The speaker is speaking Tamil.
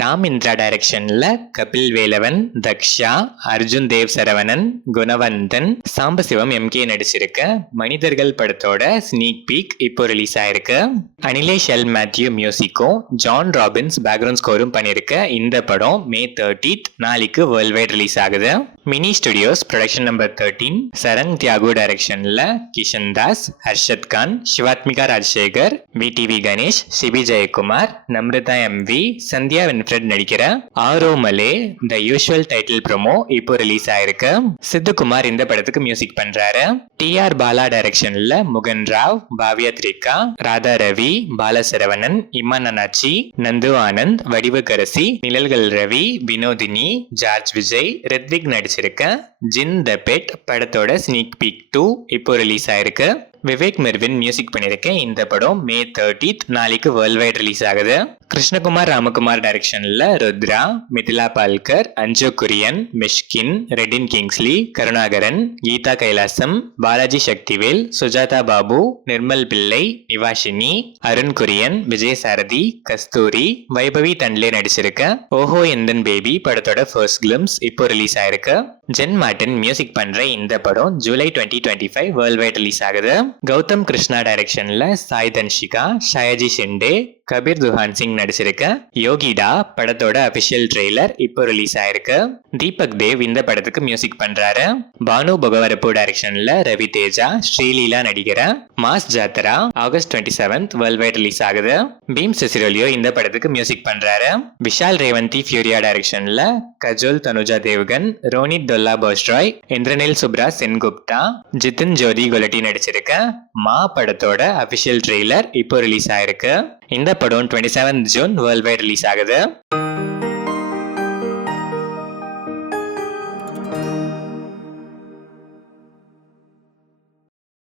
ராமிந்திரா டைரக்ஷன்ல கபில் வேலவன், தக்ஷா, அர்ஜுன் தேவ் சரவணன், குணவந்தன், சாம்பசிவம் எம்கே நடிச்சிருக்க மனிதர்கள் படத்தோட ஸ்னீக் பீக் இப்போ ரிலீஸ் ஆயிருக்கு. அனிலேஷ் எல் மேத்யூ மியூசிக்கும் ஜான் ராபின்ஸ் பேக்ரவுண்ட் ஸ்கோரும் பண்ணியிருக்க இந்த படம் May 30th நாளைக்கு வேர்ல்ட் வைட் ரிலீஸ் ஆகுது. Mini studios production number 13 Saran Thiyagu டைரக்ஷன்ல Kishan Das, Harshath Khan, Shivathmika Rajasekhar, VTV Ganesh, Sibi Jayakumar, Namratha MV, Sandhya Winfred நடிக்கிற Aaromaley the usual title promo இப்போ ரிலீஸ் ஆயிருக்கு. சித்துக்குமார் இந்த படத்துக்கு மியூசிக் பண்றாரு. டிஆர் பாலா டைரக்ஷன்ல முகன் ராவ், பாவியா திரிகா, ராதா ரவி, பாலசரவணன், இமான் அனாச்சி, நந்து ஆனந்த், வடிவுக்கரசி, நிழல்கள் ரவி, வினோதினி, ஜார்ஜ் விஜய், ரித்விக் நடிச்சிருக்க ஜின் த பெட் படத்தோட ஸ்னீக் பீக் 2 இப்போ ரிலீஸ் ஆயிருக்கு. விவேக் மெர்வின் மியூசிக் பண்ணியிருக்க இந்த படம் May 30th நாளைக்கு வேர்ல்ட் வைட் ரிலீஸ் ஆகுது. கிருஷ்ணகுமார் ராமகுமார் டைரக்ஷன்ல ருத்ரா, மிதிலா பால்கர், அஞ்சு குரியன், மிஷ்கின், ரெடின் கிங்ஸ்லி, கருணாகரன், கீதா கைலாசம், பாலாஜி சக்திவேல், சுஜாதா பாபு, நிர்மல் பிள்ளை, நிவாஷினி, அருண் குரியன், விஜய் சாரதி, கஸ்தூரி, வைபவி தண்ட்லே நடிச்சிருக்க ஓஹோ எந்தன் பேபி படத்தோட ஃபர்ஸ்ட் கிளிம்ஸ் இப்போ ரிலீஸ் ஆயிருக்கு. ஜென் மார்டின் மியூசிக் பண்ற இந்த படம் ஜூலை 2025 வேர்ல்ட் வைட் ரிலீஸ் ஆகுது. கௌதம் கிருஷ்ணா டைரக்ஷன்ல சாய் தன்ஷிகா, ஷயாஜி ஷிண்டே, கபீர் துஹான் சிங் நடிச்சிருக்க யோகிடா படத்தோட அபிஷியல் ட்ரெய்லர் இப்போ ரிலீஸ் ஆயிருக்கு. தீபக் தேவ் இந்த படத்துக்கு மியூசிக் பண்றாரு. பானு பகவரப்பு டைரக்ஷன்ல ரவி தேஜா, ஸ்ரீலீலா நடிக்கிற mass Jathara August 27th world wide release ஆகுது. பீம் சிசிரோலியோ இந்த படத்துக்கு மியூசிக் பண்றாரு. விஷால் ரேவந்தி ஃபியூரியா டைரக்ஷன்ல கஜோல் தனுஜா தேவ்கன், ரோனித் தொல்லா போஸ்ட்ராய், இந்திரனில் சுப்ரா சென்குப்தா, ஜிதின் ஜோதி கொலட்டி நடிச்சிருக்க மா படத்தோட அபிஷியல் ட்ரெய்லர் இப்போ ரிலீஸ் ஆயிருக்கு. இந்த படம் 27th June world wide release ஆகுது.